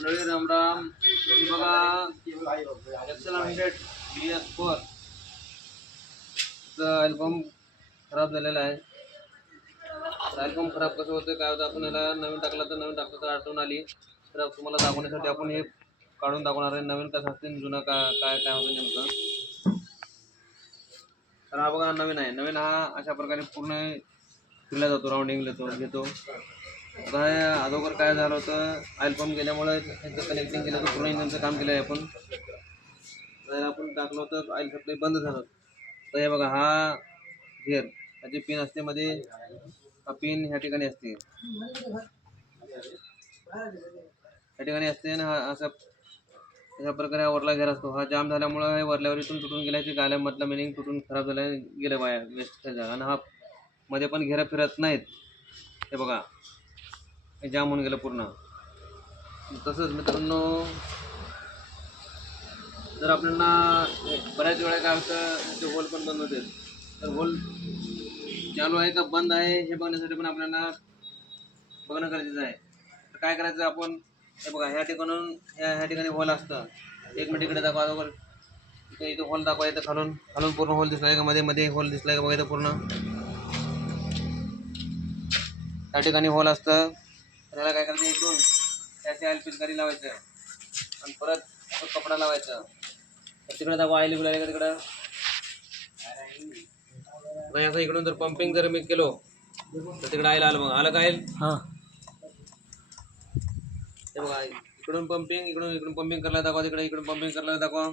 मंडळी रामराम. हे बघा XL100 BS4 अल्बम खराब झालेला आहे. अल्बम खराब कसं होतं काय होतं, आपण याला नवीन टाकला तर नवीन टाकलं तर आठवण आली तर तुम्हाला दाखवण्यासाठी आपण हे काढून दाखवणार आहे. नवीन कसं असते जुना काय काय काय होतं नेमकं. तर हा बघा नवीन आहे. नवीन हा अशा प्रकारे पूर्ण फिरला जातो, राऊंडिंग घेतो. आता अगोदर काय झालं होतं, ऑइल पंप गेल्यामुळे ह्याचं कनेक्टिंग केलं होतं, पूर्ण इंजिनचं काम केलं आहे आपण. तर आपण टाकलं होतं ऑइल सप्लाय बंद झालं. तर हे बघा हा घेर त्याची पिन असते मध्ये, हा पिन ह्या ठिकाणी असते, ह्या ठिकाणी असते आणि हा अशा प्रकारे वरला घेर असतो. हा जाम झाल्यामुळं हे वरल्यावर इथून तुटून गेला, की गाल्यामधला मिनिंग तुटून खराब झाला गेलं वाया वेस्ट त्याचा. आणि हा मध्ये पण घेरा फिरत नाहीत. हे बघा हे जाम होऊन गेलं पूर्ण. तसंच मित्रांनो, जर आपल्याला बऱ्याच वेळा काय होतं ते होल पण बंद होते, तर होल चालू आहे का बंद आहे हे बघण्यासाठी पण आपल्याला बघणं गरजेचं आहे. तर काय करायचं आपण, हे बघा ह्या ठिकाणून ह्या ठिकाणी होल असतं. एक मिनिट इकडे दाखवा, अगोदर इथं होल दाखवा. इथं खालून पूर्ण होल दिसलाय का, मध्ये होल दिसलाय का बघा. इथं पूर्ण त्या ठिकाणी होल असतं. तर ह्याला काय करायचं, इथून त्याची ऑइल पिचकारी लावायचं आणि परत कपडा लावायचा. तिकडे दाखवा ऑइल गुलाय का तिकडं. असं इकडून जर पंपिंग जर मी केलो तर तिकडे आयला आलं. मग आलं काय हां ते बघा, इकडून पंपिंग करायला दाखवा. इकडून पंपिंग करायला दाखवा.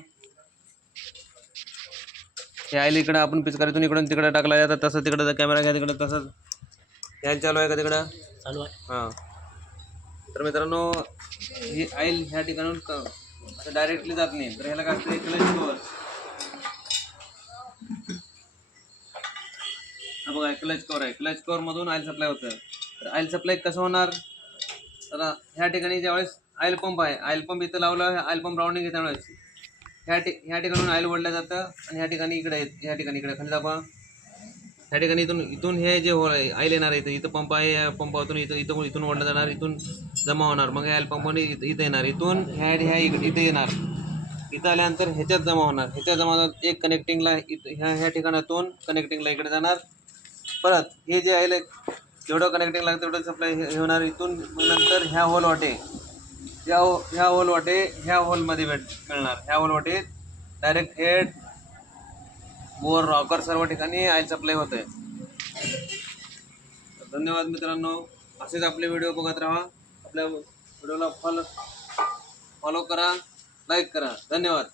हे आईल इकडं आपण पिचकारीतून इकडून तिकडे टाकला जातं. तसं तिकडं कॅमेरा घ्या तिकडं, तसंच यायला चालू आहे का तिकडं. चालू आहे. हां, तर मित्रांनो ही आईल ह्या ठिकाणून असं डायरेक्टली जात नाही. तर ह्याला काय असतं, क्लच कवर. हा बघा क्लच कवर आहे. क्लच कवर मधून ऑइल सप्लाय होतं. तर ऑइल सप्लाय कसं होणार, तर ह्या ठिकाणी ज्यावेळेस ऑइल पंप आहे, ऑइल पंप इथं लावलं, ऑइल पंप राऊंडिंग घेते त्यावेळेस ह्या ठिकाणून ऑइल ओढलं जातं. आणि ह्या ठिकाणी इकडे खाली दाखवा. ह्या ठिकाणी इथून हे जे ऑइल येणार आहे, इथं पंप आहे, या पंपातून इथून ओढलं जाणार, इथून जमा होणार. मग ऑइल पंपाने इथं येणार, इथून इथे येणार. इथं आल्यानंतर ह्याच्यात जमा होणार. ह्याच्यात जमा होणार एक कनेक्टिंगला ह्या ठिकाणातून कनेक्टिंगला इकडे जाणार. परत हे जे आहे जेवढं कनेक्टिंग लागतं तेवढं सप्लाय हे होणार. इथून नंतर ह्या होल वाटे ह्या होलमध्ये मिळणार. ह्या होल वाटे डायरेक्ट हेड बोर रॉकर सर्व ठिकाणी ऑइल सप्लाय होतंय. धन्यवाद मित्रांनो. असेच आपले व्हिडिओ बघत राहा. आपल्या व्हिडिओला फॉलो करा, लाईक करा. धन्यवाद.